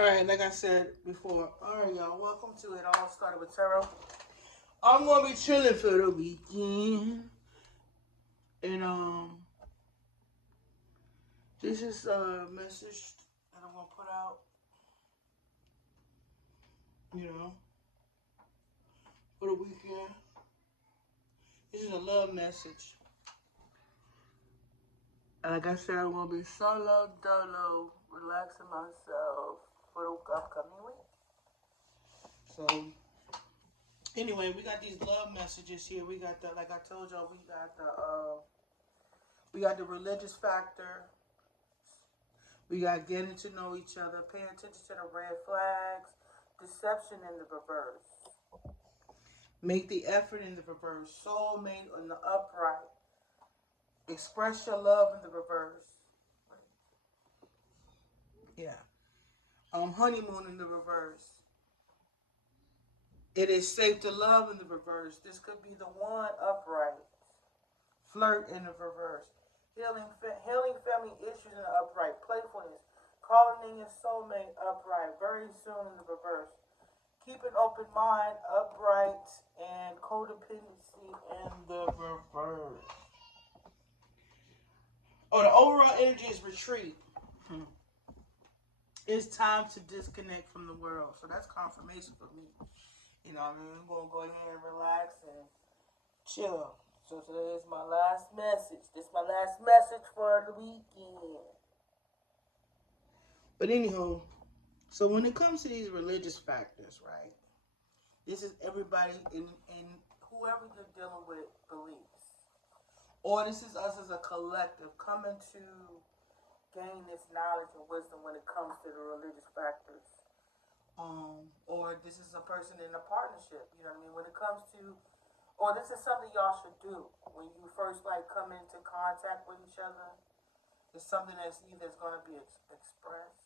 Alright, like I said before. Alright, y'all. Welcome to It All Started with Tarot. I'm gonna be chilling for the weekend. And this is a message that I'm gonna put out, you know, for the weekend. This is a love message. And like I said, I'm gonna be solo dolo, relaxing myself for the upcoming week. So anyway, we got these love messages here. We got the, like I told y'all, we got the religious factor. We got getting to know each other, paying attention to the red flags, deception in the reverse. Make the effort in the reverse. Soulmate in the upright. Express your love in the reverse. Yeah. Honeymoon in the reverse. It is safe to love in the reverse. This could be the one upright. Flirt in the reverse. Healing family issues in the upright. Playfulness. Calling in your soulmate upright. Very soon in the reverse. Keep an open mind upright. And codependency in the reverse. Oh, the overall energy is retreat. It's time to disconnect from the world. So that's confirmation for me. You know what I mean? I'm going to go ahead and relax and chill. So today is my last message. This is my last message for the weekend. But anyhow, so when it comes to these religious factors, right? This is everybody in whoever you're dealing with believes. Or this is us as a collective coming to gain this knowledge and wisdom when it comes to the religious factors. Or this is a person in a partnership, you know what I mean? When it comes to, or this is something y'all should do when you first like come into contact with each other. It's something that's either going to be expressed,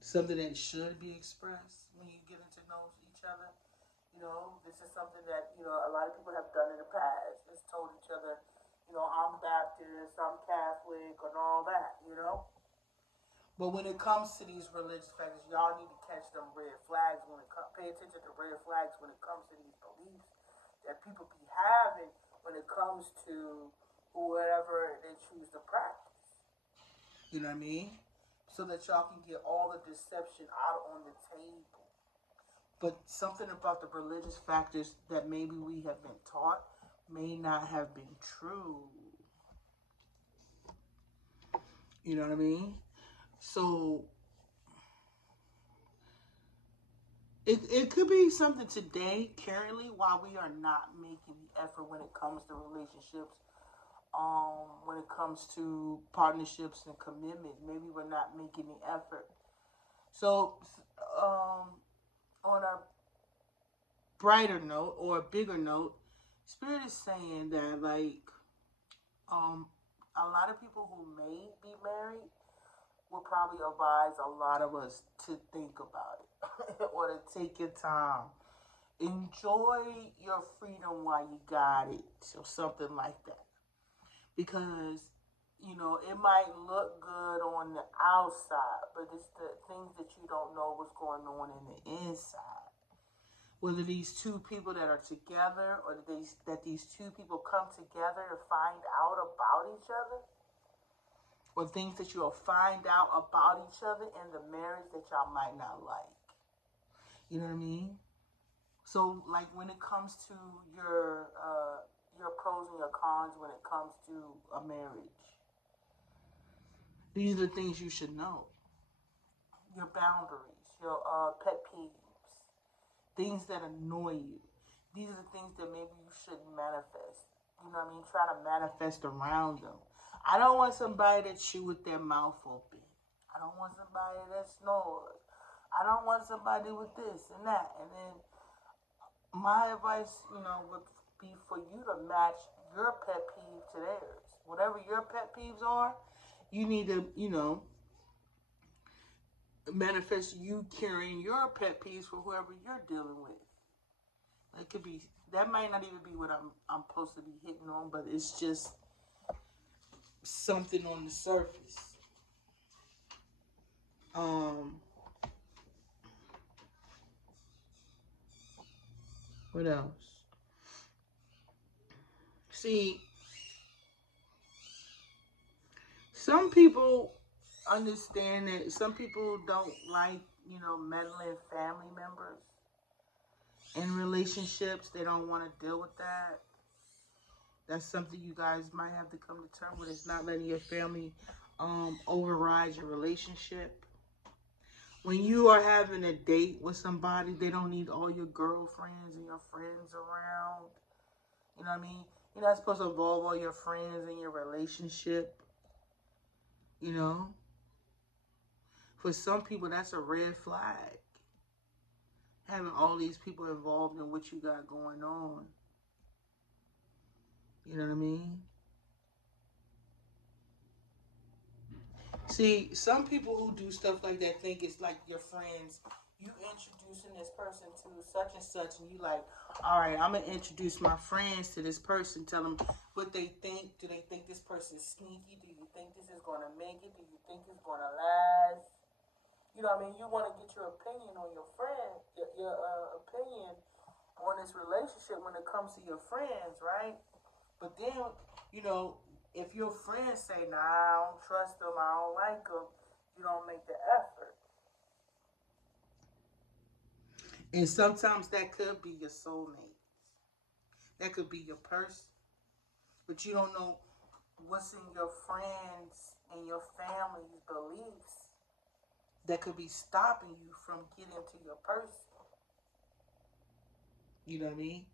something that should be expressed when you get to know each other. You know, this is something that, you know, a lot of people have done in the past. Just told each other, you know, I'm Baptist, I'm Catholic, and all that, you know. But when it comes to these religious factors, y'all need to catch them red flags when it comes. Pay attention to red flags when it comes to these beliefs that people be having when it comes to whatever they choose to practice. You know what I mean? So that y'all can get all the deception out on the table. But something about the religious factors that maybe we have been taught may not have been true. You know what I mean? So it could be something today, currently, while we are not making the effort when it comes to relationships, when it comes to partnerships and commitment. Maybe we're not making the effort. So on a brighter note or a bigger note, Spirit is saying that like a lot of people who may be married will probably advise a lot of us to think about it or to take your time. Enjoy your freedom while you got it or something like that. Because, you know, it might look good on the outside, but it's the things that you don't know what's going on in the inside. Whether these two people that are together or that these two people come together to find out about each other, or things that you'll find out about each other in the marriage that y'all might not like. You know what I mean? So, like when it comes to your pros and your cons when it comes to a marriage, these are the things you should know. Your boundaries, your pet peeves, things that annoy you. These are the things that maybe you shouldn't manifest. You know what I mean? Try to manifest around them. I don't want somebody that chew with their mouth open. I don't want somebody that snores. I don't want somebody with this and that. And then my advice, you know, would be for you to match your pet peeve to theirs. Whatever your pet peeves are, you need to, you know, manifest you carrying your pet peeves for whoever you're dealing with. It could be, that might not even be what I'm supposed to be hitting on, but it's just something on the surface. Um, what else? See, some people understand that some people don't like, meddling family members in relationships. They don't want to deal with that. That's something you guys might have to come to terms with. It's not letting your family override your relationship. When you are having a date with somebody, they don't need all your girlfriends and your friends around. You know what I mean? You're not supposed to involve all your friends in your relationship. You know? For some people, that's a red flag. Having all these people involved in what you got going on. You know what I mean? See, some people who do stuff like that think it's like your friends. You introducing this person to such and such, and you like, all right, I'm gonna introduce my friends to this person. Tell them what they think. Do they think this person's sneaky? Do you think this is gonna make it? Do you think it's gonna last? You know what I mean? You want to get your opinion on your friend, your opinion on this relationship when it comes to your friends, right? But then, you know, if your friends say, nah, I don't trust them, I don't like them, you don't make the effort. And sometimes that could be your soulmate. That could be your person. But you don't know what's in your friends and your family's beliefs that could be stopping you from getting to your person. You know what I mean?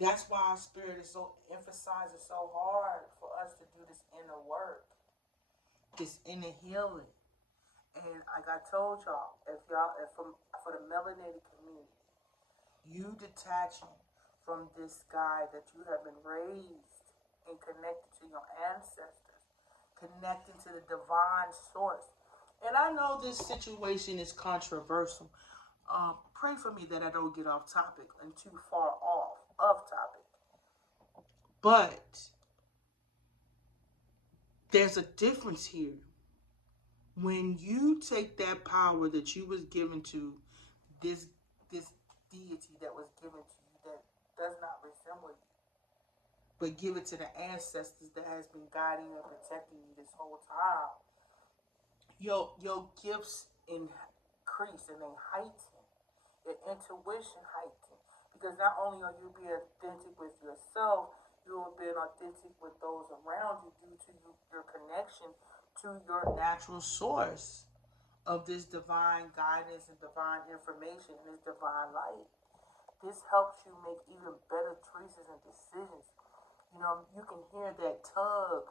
That's why our spirit is so emphasizes so hard for us to do this inner work, this inner healing. And like I told y'all, if for the melanated community, you detaching from this guy that you have been raised and connected to your ancestors, connecting to the divine source. And I know this situation is controversial. Pray for me that I don't get off topic and too far off of topic. But there's a difference here. When you take that power that you was given to this deity that was given to you that does not resemble you, but give it to the ancestors that has been guiding and protecting you this whole time, your gifts increase and they heighten. Your intuition heighten. Because not only are you being authentic with yourself, you are being authentic with those around you due to your connection to your natural source of this divine guidance and divine information and this divine light. This helps you make even better choices and decisions. You know, you can hear that tug.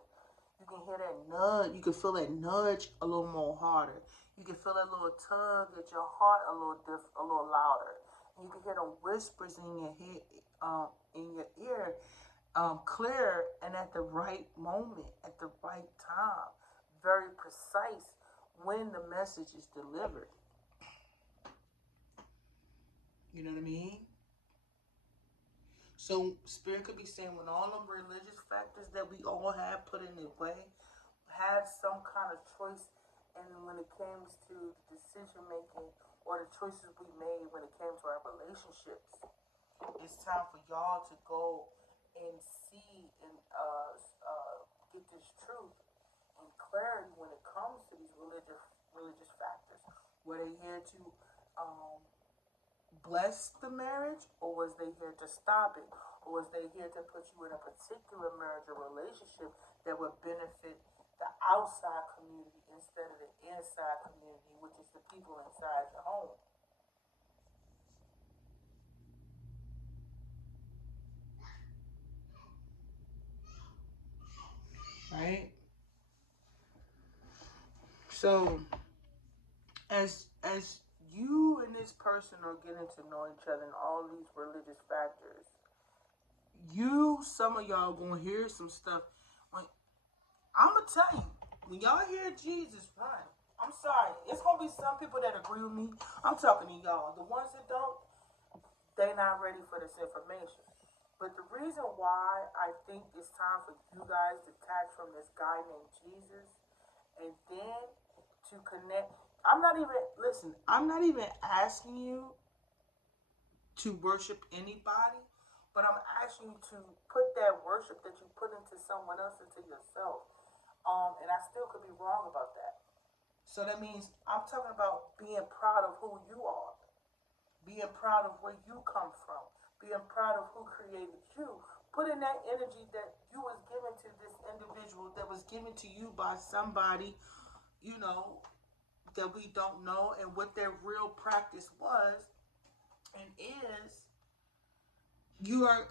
You can hear that nudge. You can feel that nudge a little more harder. You can feel that little tug at your heart a little louder. And you can hear the whispers in your head, in your ear, clear and at the right moment, at the right time, very precise when the message is delivered. You know what I mean? So spirit could be saying when all them religious factors that we all have put in the way, have some kind of choice, and when it comes to the decision making or the choices we made when it came to our relationships, it's time for y'all to go and see and get this truth and clarity when it comes to these religious factors. Were they here to bless the marriage, or was they here to stop it, or was they here to put you in a particular marriage or relationship that would benefit the outside community instead of the inside community, which is the people inside your home? Right? So as you and this person are getting to know each other and all these religious factors, some of y'all gonna hear some stuff. When I'm gonna tell you, when y'all hear Jesus run, I'm sorry, it's gonna be some people that agree with me. I'm talking to y'all. The ones that don't, they not ready for this information. But the reason why I think it's time for you guys to detach from this guy named Jesus and then to connect, I'm not even, listen, I'm not even asking you to worship anybody, but I'm asking you to put that worship that you put into someone else into yourself. And I still could be wrong about that. So that means I'm talking about being proud of who you are, being proud of where you come from, being proud of who created you. Put in that energy that you was given to this individual, that was given to you by somebody, you know, that we don't know, and what their real practice was and is. You're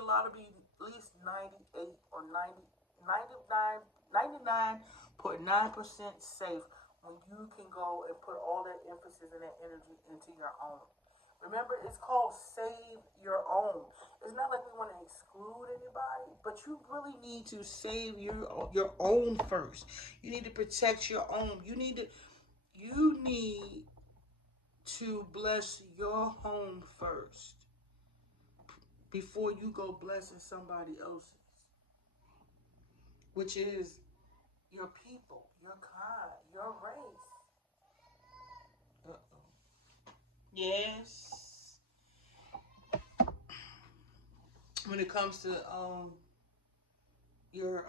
allowed to be at least 98 or 90, 99.9% safe when you can go and put all that emphasis and that energy into your own. Remember, it's called save your own. It's not like we want to exclude anybody, but you really need to save your own first. You need to protect your own. You need to bless your home first before you go blessing somebody else's, which is your people, your kind, your race. Uh-oh. Yes. When it comes to your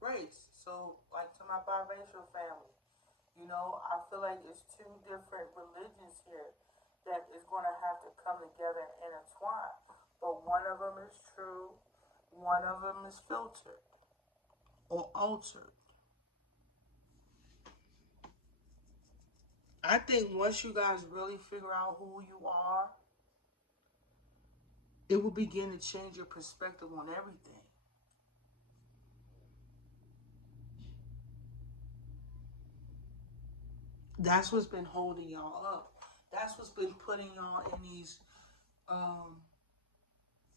race, so like to my biracial family, I feel like it's two different religions here that is going to have to come together and intertwine. But one of them is true, one of them is filtered or altered. I think once you guys really figure out who you are, it will begin to change your perspective on everything. That's what's been holding y'all up. That's what's been putting y'all in these um,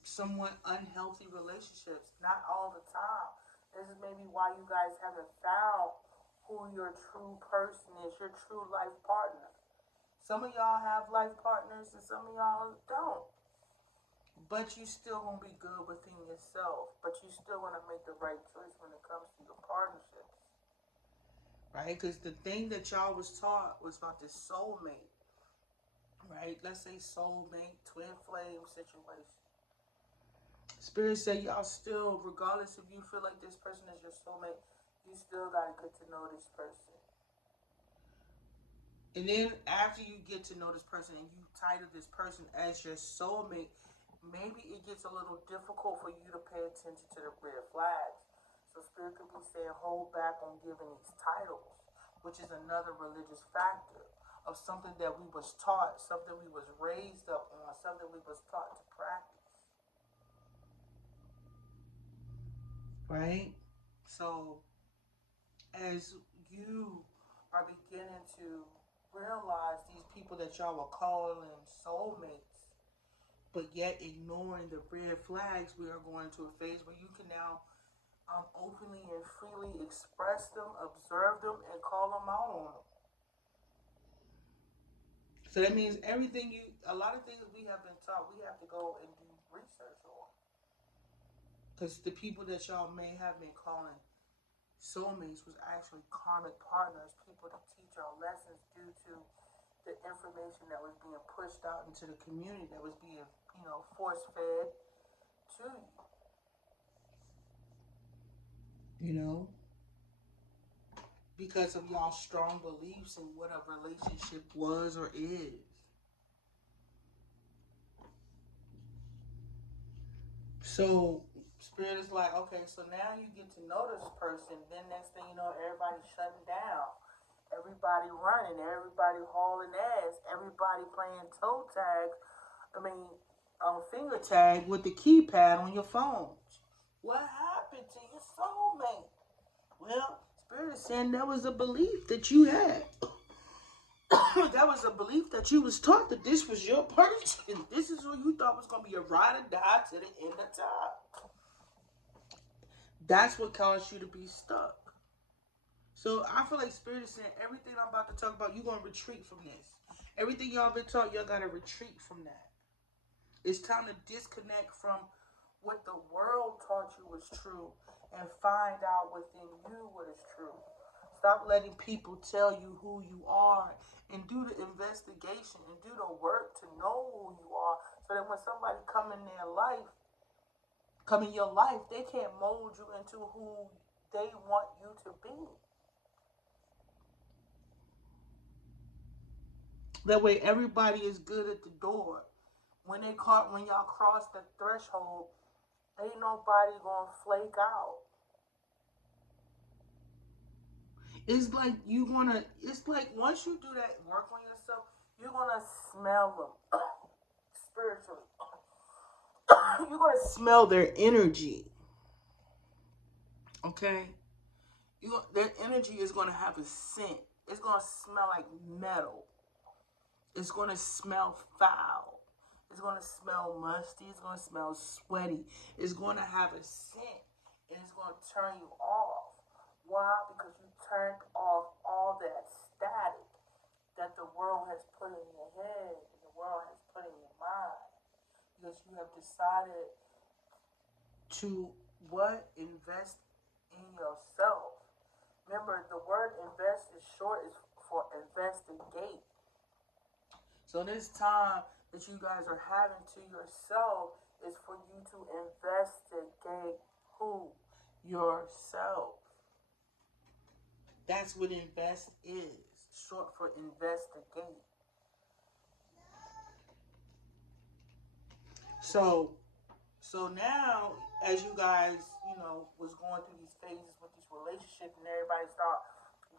somewhat unhealthy relationships. Not all the time. This is maybe why you guys haven't found who your true person is, your true life partner. Some of y'all have life partners and some of y'all don't. But you still gonna be good within yourself. But you still gonna make the right choice when it comes to your partnerships. Right? Because the thing that y'all was taught was about this soulmate. Right? Let's say soulmate, twin flame situation. Spirit said y'all still, regardless if you feel like this person is your soulmate, you still gotta get to know this person. And then after you get to know this person and you title this person as your soulmate, maybe it gets a little difficult for you to pay attention to the red flags. So Spirit could be saying hold back on giving these titles, which is another religious factor of something that we was taught, something we was raised up on, something we was taught to practice. Right? So as you are beginning to realize these people that y'all were calling soulmates, but yet ignoring the red flags, we are going to a phase where you can now openly and freely express them, observe them, and call them out on them. So that means a lot of things we have been taught, we have to go and do research on. Because the people that y'all may have been calling soulmates was actually karmic partners, people to teach our lessons due to the information that was being pushed out into the community, that was being, force fed to you. You know, because of y'all strong beliefs in what a relationship was or is. So Spirit is like, okay, so now you get to know this person. Then next thing you know, everybody's shutting down. Everybody running. Everybody hauling ass. Everybody playing toe tag. I mean, finger tag with the keypad on your phones. What happened to your soulmate? Well, Spirit is saying that was a belief that you had. That was a belief that you was taught that this was your person. This is who you thought was going to be a ride or die to the end of time. That's what caused you to be stuck. So I feel like Spirit is saying everything I'm about to talk about, you're going to retreat from this. Everything y'all been taught, y'all got to retreat from that. It's time to disconnect from what the world taught you was true and find out within you what is true. Stop letting people tell you who you are, and do the investigation and do the work to know who you are, so that when somebody come in your life, they can't mold you into who they want you to be. That way everybody is good at the door. When y'all cross the threshold, ain't nobody gonna flake out. It's like it's like once you do that work on yourself, you're gonna smell them spiritually. You're gonna smell their energy. Okay? Their energy is gonna have a scent. It's gonna smell like metal. It's gonna smell foul. It's gonna smell musty. It's gonna smell sweaty. It's gonna have a scent, and it's gonna turn you off. Why? Because you turned off all that static that the world has put in your head, and the world has put in your mind. Because you have decided to what? Invest in yourself. Remember, the word invest is short is for investigate. So this time that you guys are having to yourself is for you to investigate who? Yourself. That's what invest is. Short for investigate. So now, as you guys, was going through these phases with this relationship, and everybody start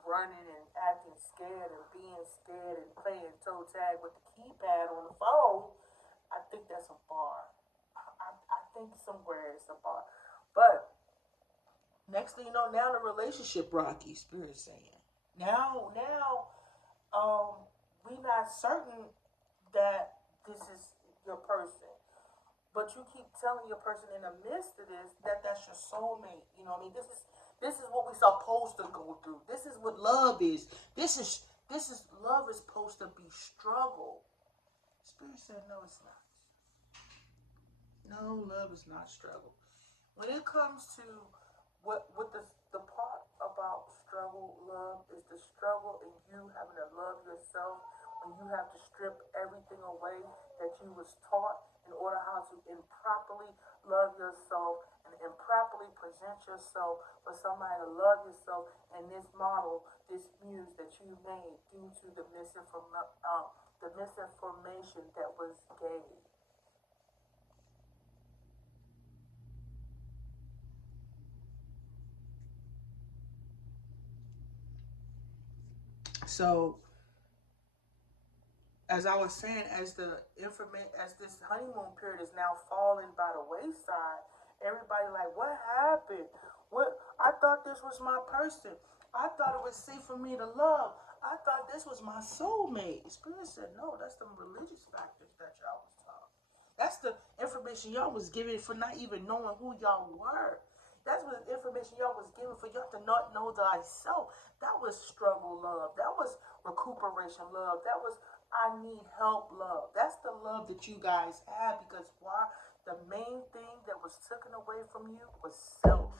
running and acting scared and being scared and playing toe tag with the keypad on the phone, I think that's a bar. I think somewhere it's a bar. But next thing you know, now the relationship rocky, Spirit saying. Now, we not certain that this is your person. But you keep telling your person in the midst of this that that's your soulmate. You know what I mean? This is what we're supposed to go through. This is what love is. This is love is supposed to be struggle. Spirit said no, it's not. No, love is not struggle. When it comes to what the part about struggle, love is the struggle in you having to love yourself, when you have to strip everything away that you was taught in order how to improperly love yourself and improperly present yourself for somebody to love yourself, and this model, this muse that you made due to the misinformation that was gave. So, as I was saying, as this honeymoon period is now falling by the wayside, everybody like, what happened? What? I thought this was my person. I thought it was safe for me to love. I thought this was my soulmate. Spirit said, no, that's the religious factors that y'all was taught. That's the information y'all was given for not even knowing who y'all were. That's what the information y'all was given for y'all to not know thyself. That was struggle love. That was recuperation love. That was I need help love. That's the love that you guys had, because why? The main thing that was taken away from you was self.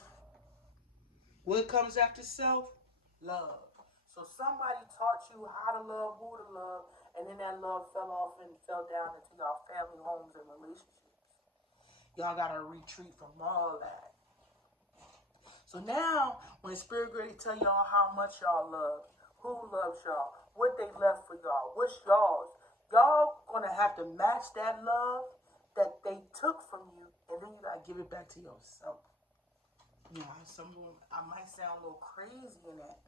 What comes after self? Love. So somebody taught you how to love, who to love, and then that love fell off and fell down into y'all family homes and relationships. Y'all gotta retreat from all that. So now, when Spirit Grady tell y'all how much y'all love, who loves y'all, what they left for y'all, what's y'all gonna have to match that love that they took from you, and then you gotta give it back to yourself. You know, I might sound a little crazy in that.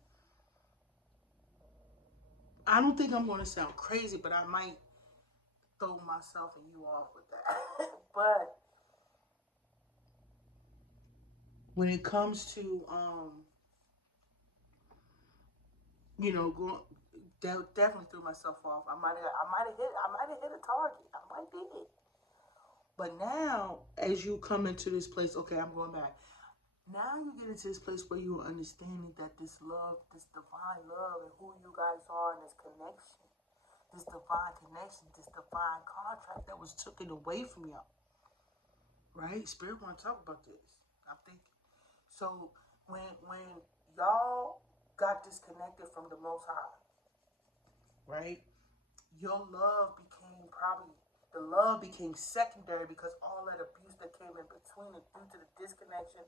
I don't think I'm gonna sound crazy, but I might throw myself and you off with that. But when it comes to going, definitely threw myself off. I might have hit a target. I might did. But now, as you come into this place, okay, I'm going back. Now you get into this place where you're understanding that this love, this divine love, and who you guys are, and this divine connection, this divine contract that was taken away from y'all. Right? Spirit want to talk about this. I think so. When y'all got disconnected from the Most High, right? Your love became probably, the love became secondary because all that abuse that came in between it due to the disconnection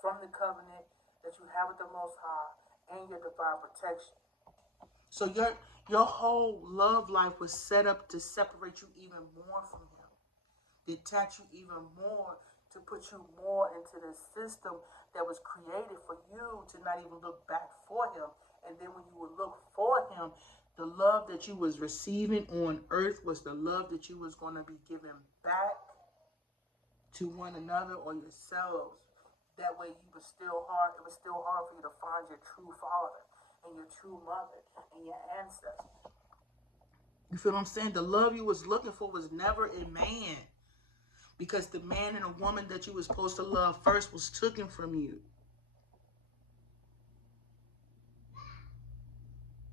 from the covenant that you have with the Most High and your divine protection. So your whole love life was set up to separate you even more from Him, detach you even more, to put you more into the system that was created for you to not even look back for Him. And then when you would look for Him, the love that you was receiving on earth was the love that you was going to be giving back to one another or yourselves. That way you was still hard. It was still hard for you to find your true father and your true mother and your ancestors. You feel what I'm saying? The love you was looking for was never a man, because the man and a woman that you was supposed to love first was taken from you.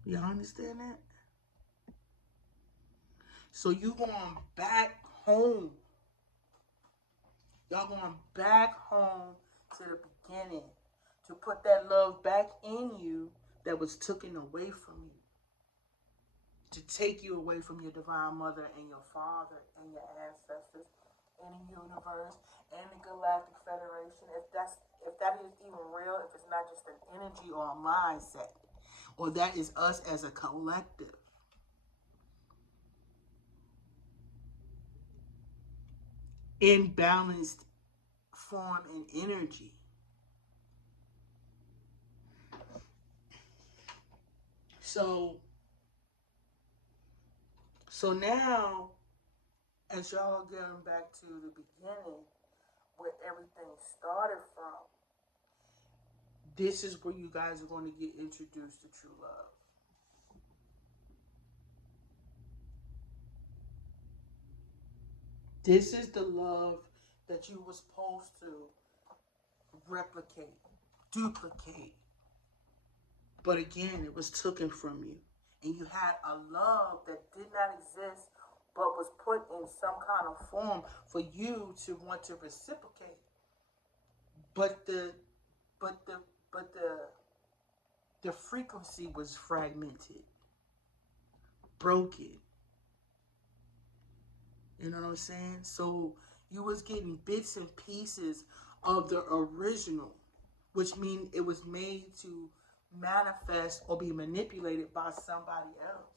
Y'all understand that? So you going back home. Y'all going back home to the beginning to put that love back in you that was taken away from you. To take you away from your divine mother and your father and your ancestors and the universe and the Galactic Federation. If that is even real, if it's not just an energy or a mindset, or that is us as a collective. In balanced form and energy. So now, as y'all are getting back to the beginning, where everything started from, this is where you guys are going to get introduced to true love. This is the love that you were supposed to replicate, duplicate. But again, it was taken from you. And you had a love that did not exist, but was put in some kind of form for you to want to reciprocate. But the frequency was fragmented, broken. You know what I'm saying? So you was getting bits and pieces of the original, which means it was made to manifest or be manipulated by somebody else.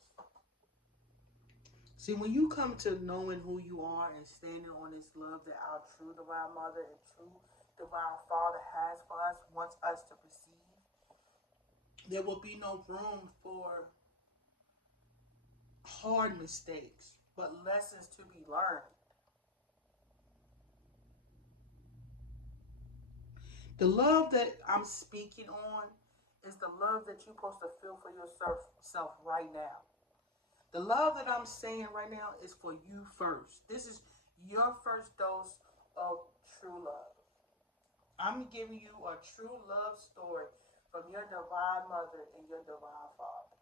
See, when you come to knowing who you are and standing on this love that our true divine mother and true divine father has for us, wants us to receive, there will be no room for hard mistakes, but lessons to be learned. The love that I'm speaking on is the love that you're supposed to feel for yourself right now. The love that I'm saying right now is for you first. This is your first dose of true love. I'm giving you a true love story from your divine mother and your divine father.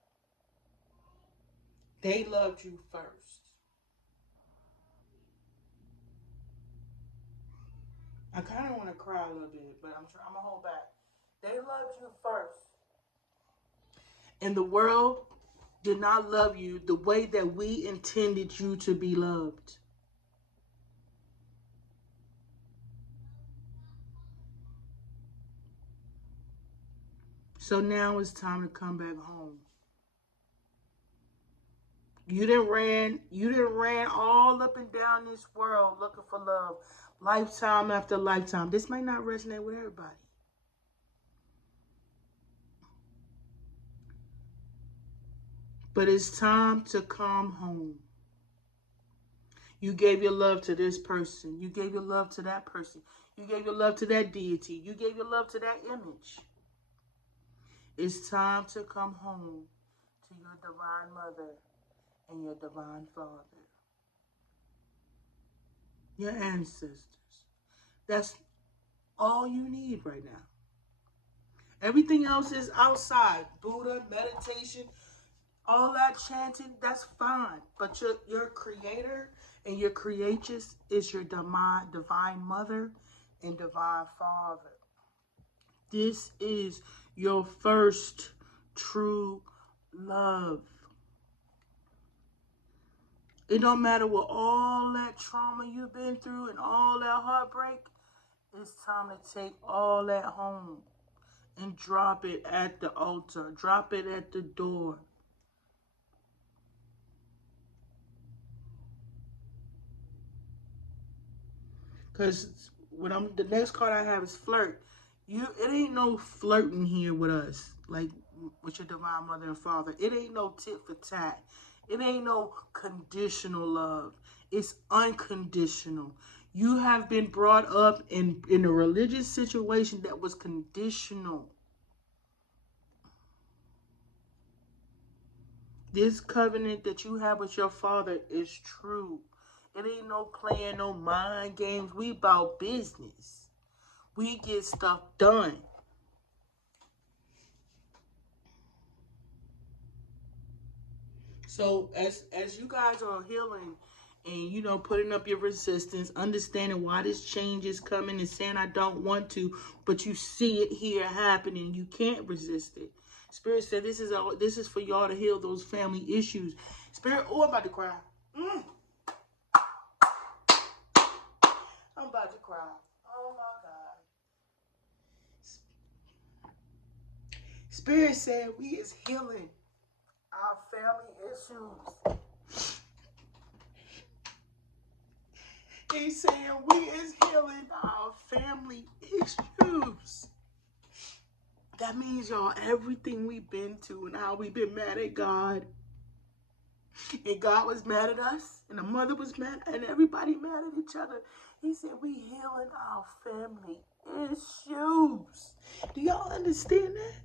They loved you first. I kind of want to cry a little bit, but I'm going to hold back. They loved you first. And the world did not love you the way that we intended you to be loved. So now it's time to come back home. You done ran all up and down this world looking for love, lifetime after lifetime. This might not resonate with everybody. But it's time to come home. You gave your love to this person. You gave your love to that person. You gave your love to that deity. You gave your love to that image. It's time to come home to your divine mother and your divine father. Your ancestors. That's all you need right now. Everything else is outside. Buddha, meditation, all that chanting, that's fine. But your creator and your creatress is your divine mother and divine father. This is your first true love. It don't matter what all that trauma you've been through and all that heartbreak. It's time to take all that home and drop it at the altar. Drop it at the door. Cause the next card I have is flirt. It ain't no flirting here with us, like with your divine mother and father. It ain't no tit for tat. It ain't no conditional love. It's unconditional. You have been brought up in a religious situation that was conditional. This covenant that you have with your father is true. It ain't no playing, no mind games. We about business. We get stuff done. So as you guys are healing and putting up your resistance, understanding why this change is coming and saying I don't want to, but you see it here happening, you can't resist it. Spirit said this is for y'all to heal those family issues. Spirit, I'm about to cry. I'm about to cry. Oh my God. Spirit said we is healing our family issues. He's saying we is healing our family issues. That means, y'all, everything we've been to and how we've been mad at God. And God was mad at us. And the mother was mad. And everybody mad at each other. He said we healing our family issues. Do y'all understand that?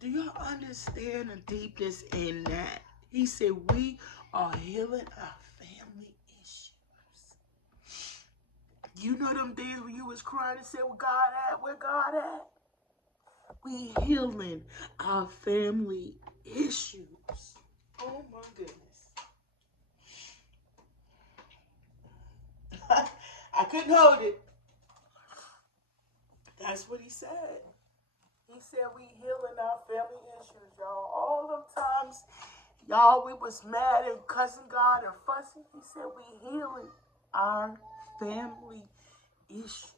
Do y'all understand the deepness in that? He said we are healing our family issues. You know them days when you was crying and said, where God at? Where God at? We healing our family issues. Oh my goodness. I couldn't hold it. That's what he said. He said we healing our family issues, y'all. All them times, y'all, we was mad and cussing God and fussing. He said we healing our family issues.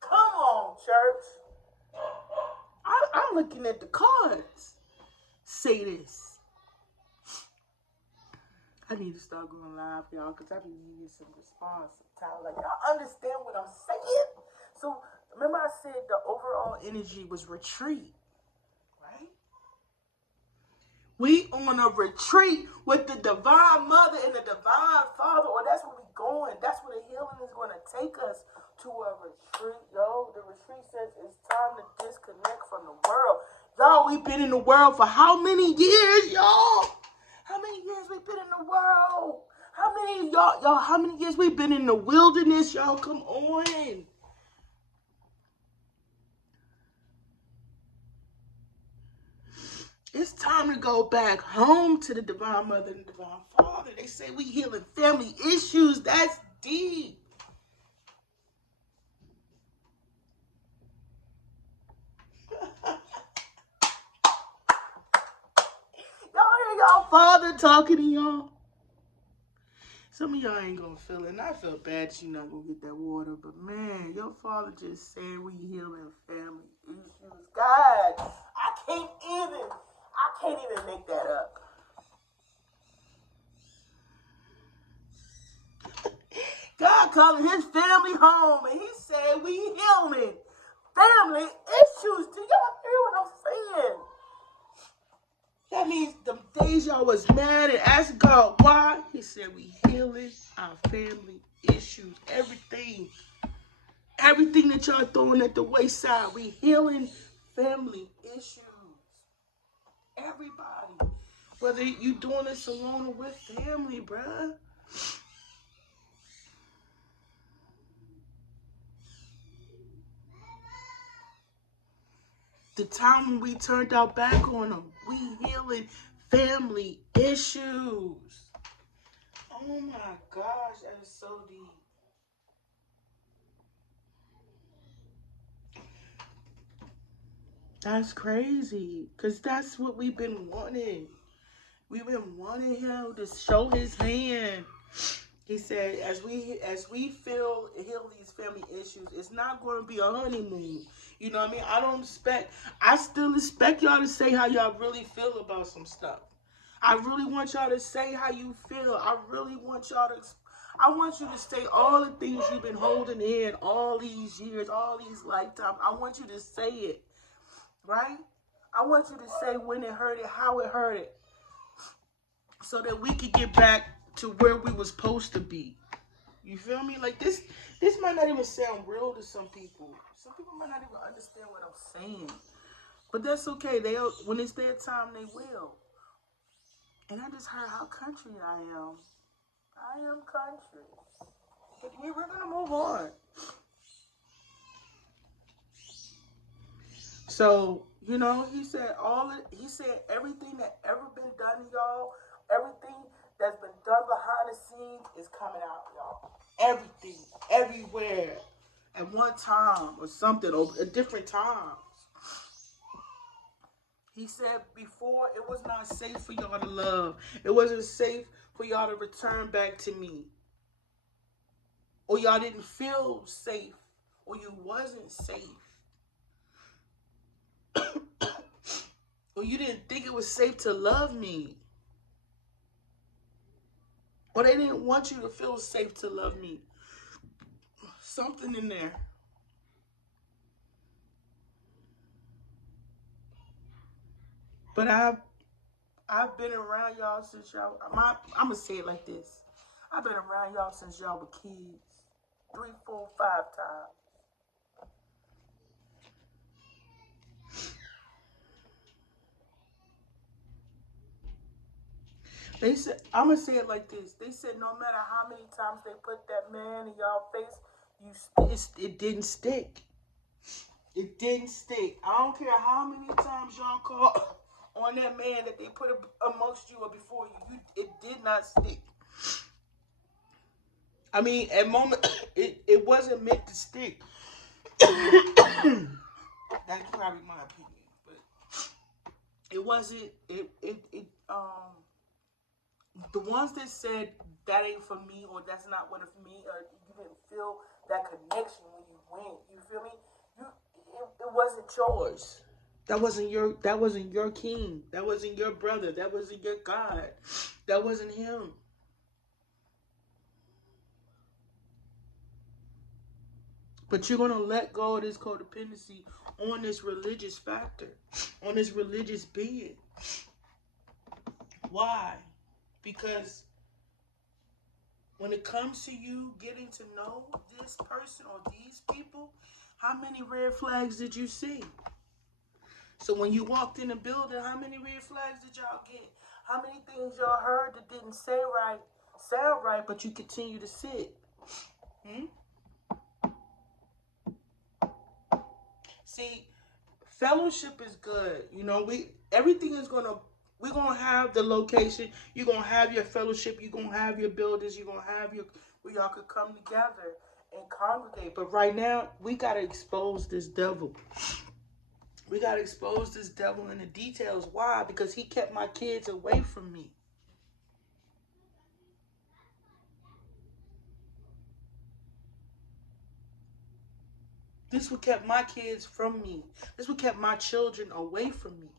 Come on, church. I'm looking at the cards. Say this. I need to start going live, y'all, because I be needing some response sometimes. Like, y'all understand what I'm saying? So, remember I said the overall energy was retreat, right? We on a retreat with the divine mother and the divine father, or that's where we going. That's where the healing is going to take us, to a retreat, yo. The retreat says it's time to disconnect from the world. Y'all, we've been in the world for how many years, y'all? How many years we been in the world? How many y'all, how many years we been in the wilderness, y'all? Come on. It's time to go back home to the divine mother and the divine father. They say we healing family issues. That's deep. Y'all hear y'all father talking to y'all? Some of y'all ain't gonna feel it. And I feel bad that you're not gonna get that water. But man, your father just said we healing family issues. God, I can't even make that up. God calling his family home and he said we healing family issues. Do y'all hear what I'm saying? That means the days y'all was mad and asked God why, he said we healing our family issues. Everything that y'all throwing at the wayside, we healing family issues. Everybody. Whether you doing this alone or with family, bruh. The time when we turned our back on them, we healing family issues. Oh my gosh, that is so deep. That's crazy. Because that's what we've been wanting. We've been wanting him to show his hand. He said, as we heal these family issues, it's not going to be a honeymoon. You know what I mean? I still expect y'all to say how y'all really feel about some stuff. I really want y'all to say how you feel. I want you to say all the things you've been holding in all these years, all these lifetimes. I want you to say it, right? I want you to say when it hurt it, how it hurt it, so that we could get back to where we was supposed to be. You feel me? Like this might not even sound real to some people. Some people might not even understand what I'm saying. But that's okay. When it's their time, they will. And I just heard how country I am. I am country. But we're gonna move on. So, he said everything that ever been done, y'all, everything that's been done behind the scenes is coming out, y'all. Everything, everywhere, at one time or something, or at different times. He said before it was not safe for y'all to love. It wasn't safe for y'all to return back to me. Or y'all didn't feel safe. Or you wasn't safe. Or you didn't think it was safe to love me. Or they didn't want you to feel safe to love me. Something in there. But I've been around y'all since y'all. I'm gonna say it like this. I've been around y'all since y'all were kids. 3, 4, 5 times. They said, I'm gonna say it like this. They said no matter how many times they put that man in y'all face, it didn't stick. It didn't stick. I don't care how many times y'all call on that man that they put amongst you or before you. It did not stick. I mean, at moment, it wasn't meant to stick. That's probably my opinion, but it wasn't. The ones that said that ain't for me or that's not what for me or you didn't feel that connection when you went. You feel me? It wasn't yours. That wasn't your king. That wasn't your brother. That wasn't your God. That wasn't him. But you're gonna let go of this codependency on this religious factor, on this religious being. Why? Because when it comes to you getting to know this person or these people, how many red flags did you see? So when you walked in the building, how many red flags did y'all get? How many things y'all heard that didn't sound right, but you continue to sit? Hmm? See, fellowship is good. We're gonna have the location. You're gonna have your fellowship. You're gonna have your buildings. You're gonna have your where y'all could come together and congregate. But right now, we gotta expose this devil. We gotta expose this devil in the details. Why? Because he kept my kids away from me. This what kept my kids from me. This what kept my children away from me.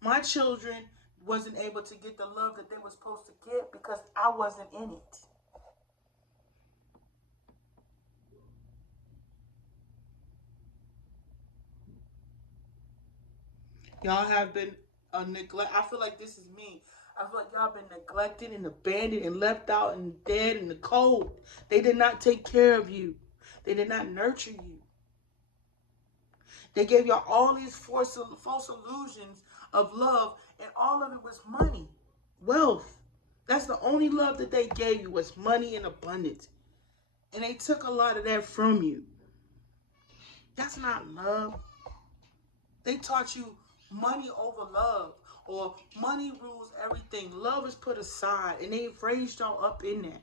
My children wasn't able to get the love that they were supposed to get because I wasn't in it. Y'all have been neglect. I feel like this is me. I feel like y'all been neglected and abandoned and left out and dead in the cold. They did not take care of you. They did not nurture you. They gave y'all all these false illusions of love, and all of it was money, wealth. That's the only love that they gave you was money and abundance. And they took a lot of that from you. That's not love. They taught you money over love, or money rules everything. Love is put aside, and they've raised y'all up in that.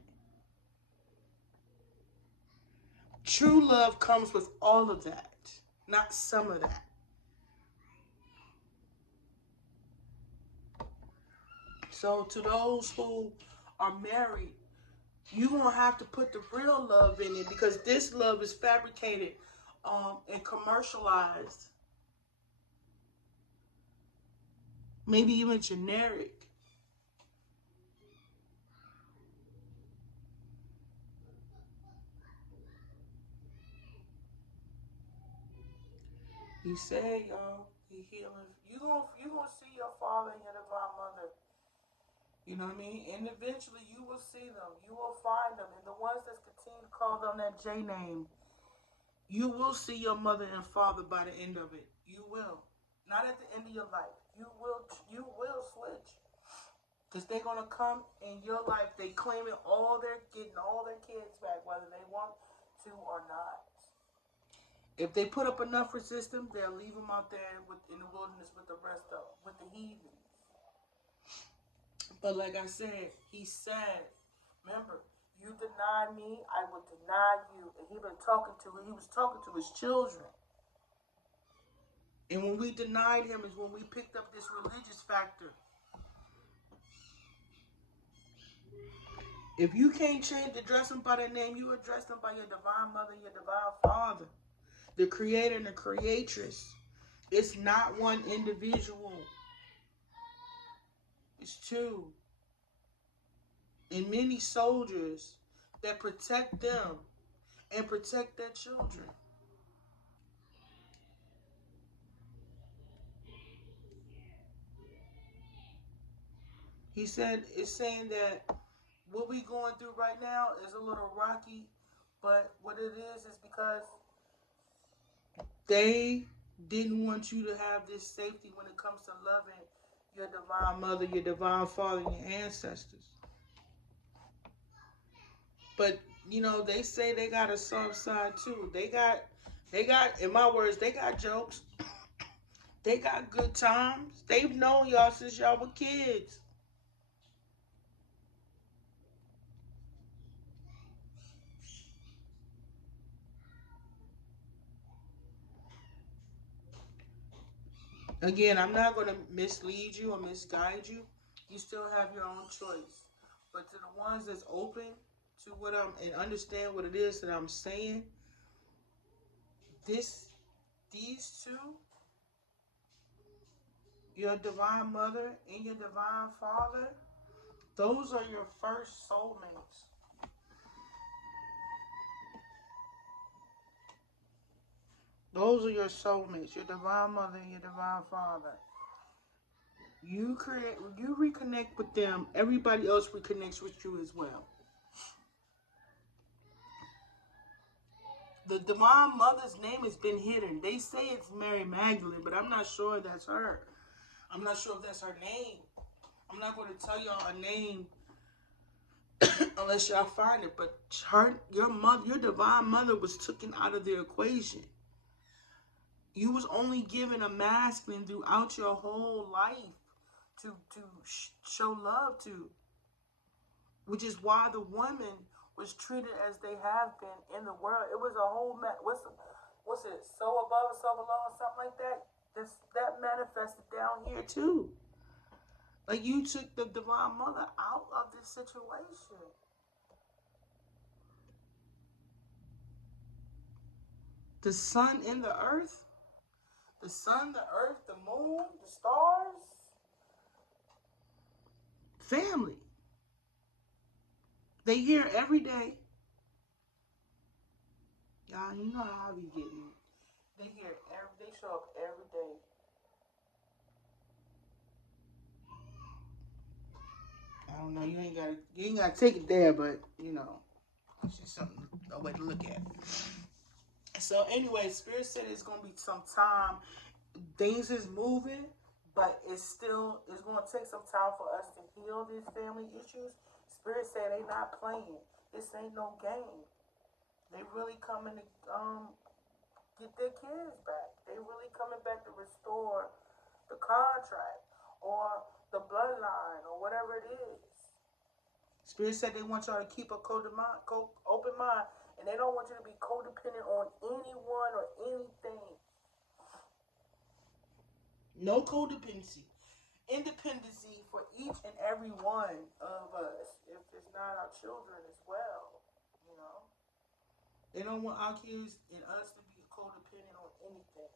True love comes with all of that, not some of that. So to those who are married, you're going to have to put the real love in it, because this love is fabricated and commercialized. Maybe even generic. He said, y'all, he healing. You gonna see your father and your divine mother. You know what I mean? And eventually you will see them. You will find them. And the ones that continue to call them that J name, you will see your mother and father by the end of it. You will. Not at the end of your life. You will switch. Because they're gonna come in your life. They claiming getting all their kids back, whether they want to or not. If they put up enough resistance, they'll leave them out there in the wilderness with the rest of them, with the heathens. But like I said, he said, remember, you deny me, I will deny you. And he was talking to his children. And when we denied him is when we picked up this religious factor. If you can't change to address them by their name, you address them by your divine mother and your divine father, the creator and the creatress. It's not one individual. It's two. And many soldiers that protect them and protect their children. He said, it's saying that what we going through right now is a little rocky, but what it is because they didn't want you to have this safety when it comes to loving your divine mother, your divine father, and your ancestors. But they say they got a soft side too. They got, in my words, they got jokes. They got good times. They've known y'all since y'all were kids. Again, I'm not going to mislead you or misguide you. You still have your own choice. But to the ones that's open to what and understand what it is that I'm saying, these two, your divine mother and your divine father, those are your first soulmates. Those are your soulmates, your divine mother and your divine father. You reconnect with them, everybody else reconnects with you as well. The divine mother's name has been hidden. They say it's Mary Magdalene, but I'm not sure that's her. I'm not sure if that's her name. I'm not going to tell y'all a name unless y'all find it. But your divine mother was taken out of the equation. You was only given a masculine throughout your whole life to show love to, which is why the woman was treated as they have been in the world. It was a whole what's it? So above, so below, or something like that. That manifested down here too. Like you took the divine mother out of this situation. The sun and the earth, the sun, the earth, the moon, the stars, family. They here every day. Y'all, you know how I be getting. They show up every day. I don't know. You ain't gotta take it there, but it's just a way to look at it. So anyway, Spirit said it's gonna be some time. Things is moving, but it's gonna take some time for us to heal these family issues. Spirit said they not playing. This ain't no game. They really coming to get their kids back. They really coming back to restore the contract or the bloodline or whatever it is. Spirit said they want y'all to keep a open mind, and they don't want you to be codependent on anyone or anything. No codependency. independency for each and every one of us, if it's not our children as well, you know. They don't want our kids and us to be codependent on anything.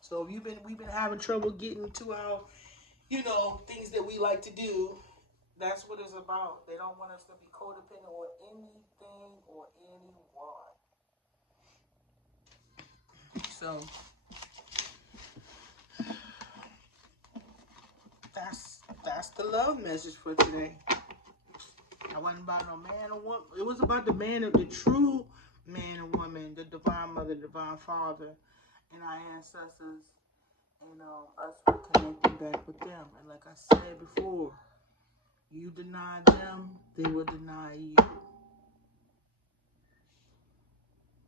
So if we've been having trouble getting to our, things that we like to do. That's what it's about. They don't want us to be codependent on anything or anyone. So that's the love message for today. I wasn't about no man or woman. It was about the man, the true man and woman, the divine mother, divine father, and our ancestors, and us reconnecting back with them. And like I said before, you deny them, they will deny you.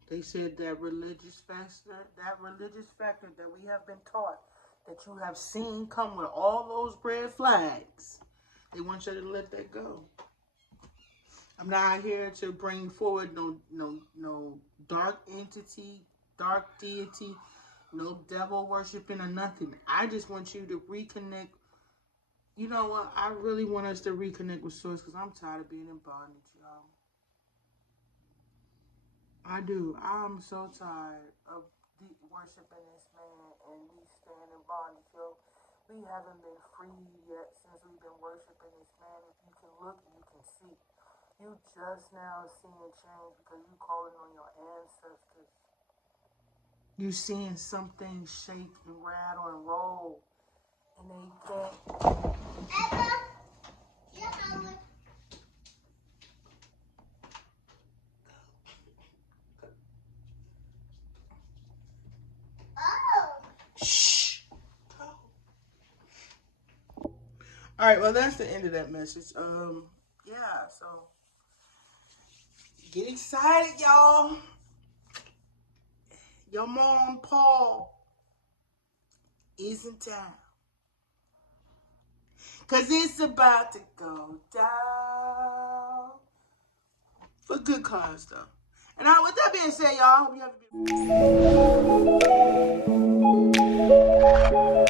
They said that religious factor that we have been taught, that you have seen come with all those red flags, they want you to let that go. I'm not here to bring forward no dark entity, dark deity, no devil worshiping or nothing. I just want you to reconnect. You know what? I really want us to reconnect with Source because I'm tired of being in bondage, y'all. I do. I'm so tired of worshiping this man and we staying in bondage, yo. We haven't been freed yet since we've been worshiping this man. If you can look, you can see. You just now seeing change because you calling on your ancestors. You seeing something shake and rattle and roll, and they can't. Emma, you're hungry. Oh. Shh. Go. All right. Well, that's the end of that message. Yeah. So. Get excited, y'all. Your mom, Paul, is in town. Because it's about to go down. For good cause, though. And with that being said, y'all, I hope you have a beautiful